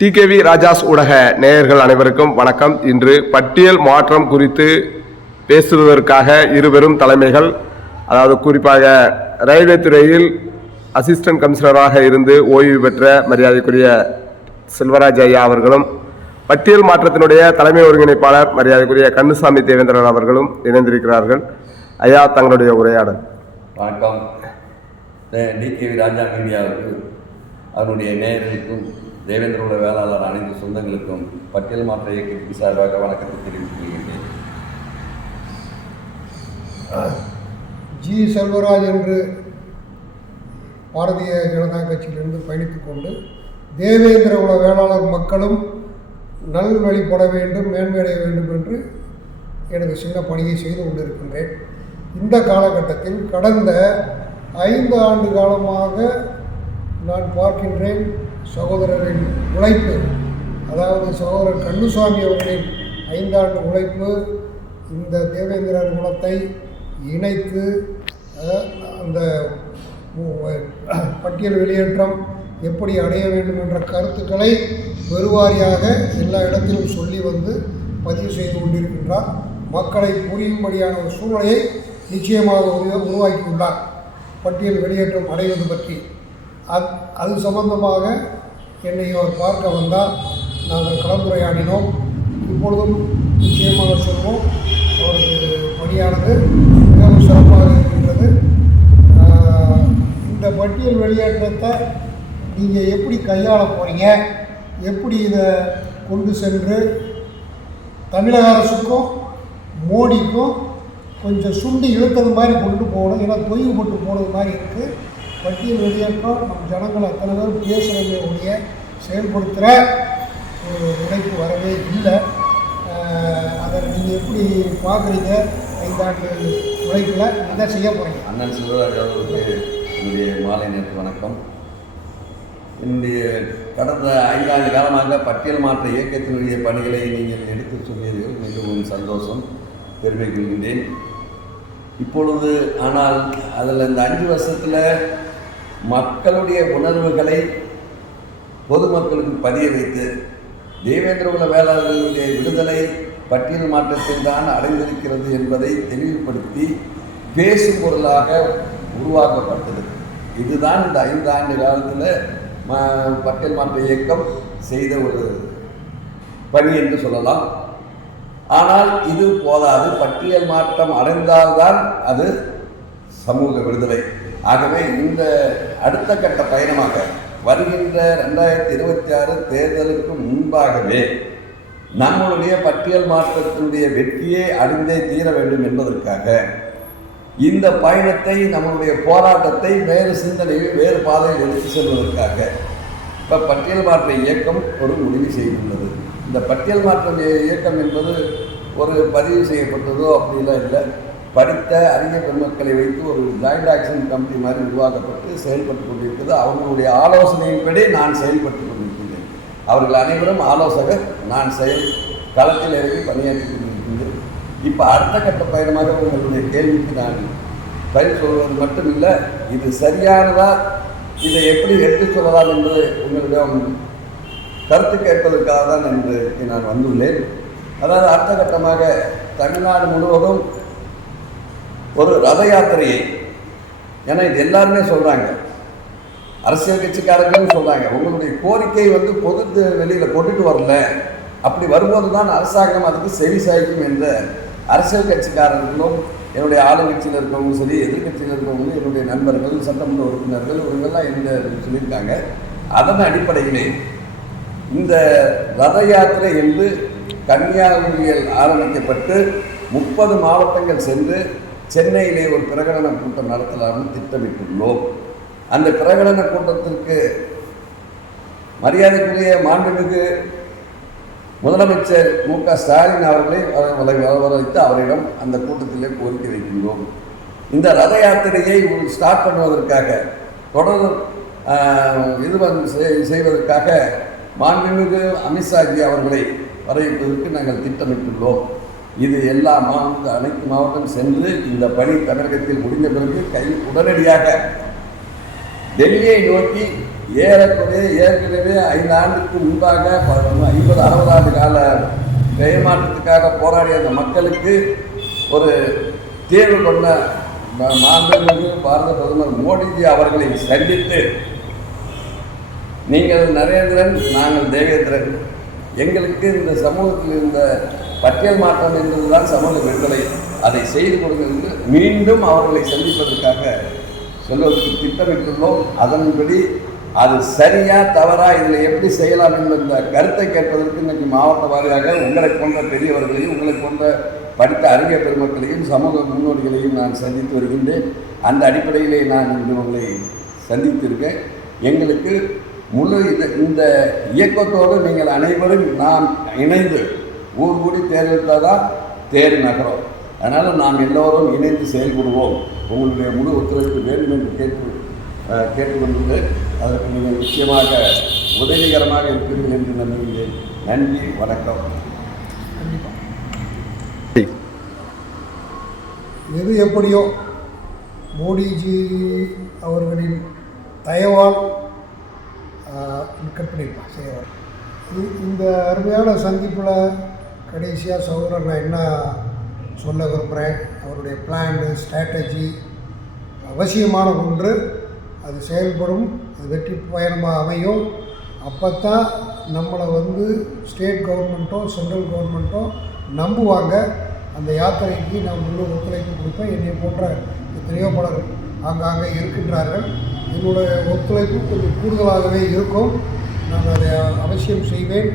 DKV Raja's ஊடக நேயர்கள் அனைவருக்கும் வணக்கம். இன்று பட்டியல் மாற்றம் குறித்து பேசுவதற்காக இருவரும் தலைமைகள், அதாவது குறிப்பாக ரயில்வே துறையில் அசிஸ்டன்ட் கமிஷனராக இருந்து ஓய்வு பெற்ற மரியாதைக்குரிய செல்வராஜ் ஐயா அவர்களும், பட்டியல் மாற்றத்தினுடைய தலைமை ஒருங்கிணைப்பாளர் மரியாதைக்குரிய கண்ணுசாமி தேவேந்திரன் அவர்களும் இணைந்திருக்கிறார்கள். ஐயா, தங்களுடைய உரையாடல். வணக்கம். டிகேவி ராஜா மீடியாவுக்கு, அதனுடைய நேயர்களுக்கும், தேவேந்திரோட வேளாளர் அனைத்து சொந்தங்களுக்கும் பட்டியல் மாற்ற இயக்கத்தின் சார்பாக வணக்கத்தை தெரிவித்துக் கொள்கின்றேன். ஜி செல்வராஜ் என்று பாரதிய ஜனதா கட்சியிலிருந்து பயணித்துக் கொண்டு தேவேந்திர குல வேளாளர் மக்களும் நல்வழிப்பட வேண்டும், மேன்மையடைய வேண்டும் என்று எனது சின்ன பணியை செய்து கொண்டிருக்கின்றேன். இந்த காலகட்டத்தில் கடந்த 5 ஆண்டு காலமாக நான் பார்க்கின்றேன் சகோதரரின் உழைப்பு, அதாவது சகோதரர் கண்ணுசாமி அவர்களின் 5 ஆண்டு உழைப்பு இந்த தேவேந்திரர் குலத்தை இணைத்து அந்த பட்டியல் வெளியேற்றம் எப்படி அடைய வேண்டும் என்ற கருத்துக்களை பெருவாரியாக எல்லா இடத்திலும் சொல்லி வந்து பதிவு செய்து கொண்டிருக்கின்றார். மக்களை புரியும்படியான ஒரு சூழ்நிலையை நிச்சயமாக உருவாக்கியுள்ளார். பட்டியல் வெளியேற்றம் அடைவது பற்றி அது சம்பந்தமாக என்னை அவர் பார்க்க வந்தால் நாங்கள் கலந்துரையாடினோம். இப்பொழுதும் நிச்சயமாக சொல்வோம், அவரது பணியானது மிகவும் சிறப்பாக இருக்கின்றது. இந்த பட்டியல் வெளியேற்றத்தை நீங்கள் எப்படி கையாள போகிறீங்க, எப்படி இதை கொண்டு சென்று தமிழக அரசுக்கும் மோடிக்கும் கொஞ்சம் சுண்டி இழுத்தது மாதிரி கொண்டு போகணும். ஏன்னா தொய்வுபட்டு போனது மாதிரி இருக்குது. பட்டியல் வெளியேற்றம் நம் ஜனங்கள் அத்தனை பேர் பேசுகிறதே ஒழிய செயல்படுத்துகிற ஒரு உழைப்பு வரவே இல்லை. அதை நீங்கள் எப்படி பார்க்குறீங்க? 5 ஆண்டு உழைப்பில் என்ன செய்ய போகிறீங்க? அண்ணன் செல்வராஜ் அவர்களுக்கு என்னுடைய மாலை நேற்று வணக்கம். என்னுடைய கடந்த 5 ஆண்டு காலமாக பட்டியல் மாற்ற இயக்கத்தினுடைய பணிகளை நீங்கள் எடுத்து சொல்லியது மிகவும் சந்தோஷம், பெருமை கொள்கின்றேன். இப்பொழுது ஆனால் அதில் இந்த 5 வருஷத்தில் மக்களுடைய உணர்வுகளை பொதுமக்களுக்கு பதிய வைத்து தேவேந்திர குல வேளாளர்களுடைய விடுதலை பட்டியல் மாற்றத்தில் தான் அடைந்திருக்கிறது என்பதை தெளிவுபடுத்தி பேசும் பொருளாக உருவாக்கப்பட்டது. இதுதான் இந்த 5 ஆண்டு காலத்தில் பட்டியல் மாற்ற இயக்கம் செய்த ஒரு பணி என்று சொல்லலாம். ஆனால் இது போதாது. பட்டியல் மாற்றம் அடைந்தால்தான் அது சமூக விடுதலை. ஆகவே இந்த அடுத்த கட்ட பயணமாக வருகின்ற 2026 தேர்தலுக்கு முன்பாகவே நம்மளுடைய பட்டியல் மாற்றத்தினுடைய வெற்றியை அடைந்தே தீர வேண்டும் என்பதற்காக இந்த பயணத்தை, நம்மளுடைய போராட்டத்தை வேறு சிந்தனையை வேறு பாதையில் எடுத்து செல்வதற்காக இப்போ பட்டியல் மாற்ற இயக்கம் ஒரு முடிவு செய்துள்ளது. இந்த பட்டியல் மாற்றம் இயக்கம் என்பது ஒரு பதிவு செய்யப்பட்டதோ அப்படிலாம் இல்லை. படித்த அறிஞர் பெருமக்களை வைத்து ஒரு ஜாயிண்ட் ஆக்ஷன் கமிட்டி மாதிரி உருவாக்கப்பட்டு செயல்பட்டு கொண்டிருக்கிறது. அவர்களுடைய ஆலோசனையின்படி நான் செயல்பட்டு கொண்டிருக்கின்றேன். அவர்கள் அனைவரும் ஆலோசகர், நான் களத்தில் இறங்கி பணியாற்றி கொண்டிருக்கின்றேன். இப்போ அடுத்த கட்ட பயணமாக உங்களுடைய கேள்விக்கு நான் பதில் சொல்வது மட்டும் இல்லை, இது சரியானதா, இதை எப்படி எடுத்து சொல்லலாம் என்பது உங்களிடம் கருத்து கேட்பதற்காக தான் என்று நான் வந்துள்ளேன். அதாவது அடுத்த கட்டமாக தமிழ்நாடு முழுவதும் ஒரு ரத யாத்திரையை, ஏன்னா இது எல்லாருமே சொல்கிறாங்க, அரசியல் கட்சிக்காரங்களும் சொல்கிறாங்க, உங்களுடைய கோரிக்கை பொது வெளியில் கொண்டுட்டு வரல, அப்படி வரும்போது தான் அரசாங்கம் அதுக்கு செவி சாய்க்கும் என்ற அரசியல் கட்சிக்காரர்களும், என்னுடைய ஆளுங்கட்சியில் இருக்கிறவங்களும் சரி, எதிர்கட்சியில் இருக்கிறவங்களும், என்னுடைய நண்பர்கள், சட்டமன்ற உறுப்பினர்கள், இவங்கெல்லாம் என்ன சொல்லியிருக்காங்க. அதன் அடிப்படையிலே இந்த ரத யாத்திரை என்று கன்னியாகுமரியில் ஆரம்பிக்கப்பட்டு 30 மாவட்டங்கள் சென்று சென்னையிலே ஒரு பிரகடன கூட்டம் நடத்தலாம்னு திட்டமிட்டுள்ளோம். அந்த பிரகடன கூட்டத்திற்கு மரியாதைக்குரிய மாண்புமிகு முதலமைச்சர் மு.க. ஸ்டாலின் அவர்களை வரவழைத்து அவரிடம் அந்த கூட்டத்திலே கோரிக்கை வைக்கின்றோம். இந்த ரத யாத்திரையை ஸ்டார்ட் பண்ணுவதற்காக, தொடர் செய்வதற்காக மாண்புமிகு அமித்ஷாஜி அவர்களை வரவேற்பதற்கு நாங்கள் திட்டமிட்டுள்ளோம். இது எல்லா அனைத்து மாவட்டம் சென்று இந்த பணி தமிழகத்தில் முடிந்த பிறகு உடனடியாக டெல்லியை நோக்கி ஏறக்குறைய ஏற்கனவே 5 ஆண்டுக்கு முன்பாக 50-60 ஆண்டு கால பெயர் மாற்றத்துக்காக போராடிய அந்த மக்களுக்கு ஒரு தேர்வு கொண்ட மாண்புமிகு பாரத பிரதமர் மோடிஜி அவர்களை சந்தித்து, நீங்கள் நரேந்திரன், நாங்கள் தேவேந்திரன், எங்களுக்கு இந்த சமூகத்தில் இருந்த பட்டியல் மாற்றம் என்பதுதான் சமூக விடுதலை, அதை செய்து கொடுங்கள் என்று மீண்டும் அவர்களை சந்திப்பதற்காக சொல்வதற்கு திட்டமிட்டுள்ளோம். அதன்படி அது சரியா தவறா, இதில் எப்படி செய்யலாம் என்ற இந்த கருத்தை கேட்பதற்கு இன்றைக்கு மாவட்ட வாரியாக உங்களை போன்ற பெரியவர்களையும் உங்களை போன்ற படித்த அறிஞர் பெருமக்களையும் சமூக முன்னோடிகளையும் நான் சந்தித்து வருகின்றேன். அந்த அடிப்படையிலே நான் இன்று உங்களை சந்தித்திருக்கேன். எங்களுக்கு முழு இந்த இயக்கத்தோடு நீங்கள் அனைவரும் நாம் இணைந்து ஊர் கூடி தேர்ந்தெடுத்தாதான் தேர் நகரம். அதனால் நாம் எல்லோரும் இணைந்து செயல்படுவோம். உங்களுடைய முழு ஒத்துழைப்பு வேண்டும் என்று கேட்டுக்கொண்டு அதற்கு நீங்கள் நிச்சயமாக உதவிகரமாக இருப்பீர்கள் என்று நம்புகிறேன். நன்றி, வணக்கம். எது எப்படியோ மோடிஜி அவர்களின் தயவால் கற்பனைப்பா செய்வார். இந்த அருமையான சந்திப்பில் கடைசியாக சகோதரர் நான் என்ன சொல்ல விரும்புகிறேன், அவருடைய பிளான் ஸ்ட்ராட்டஜி அவசியமான ஒன்று. அது செயல்படும், அது வெற்றி பயணமாக அமையும். அப்போ தான் நம்மளை ஸ்டேட் கவர்மெண்ட்டோ சென்ட்ரல் கவர்மெண்ட்டோ நம்புவாங்க. அந்த யாத்திரைக்கு நான் முழு ஒத்துழைப்பு கொடுப்பேன். என்னை போன்ற எத்தனையோ பலர் ஆங்காங்கே இருக்கின்றார்கள். என்னுடைய ஒத்துழைப்பு கொஞ்சம் கூடுதலாகவே இருக்கும். நான் அதை அவசியம் செய்வேன்.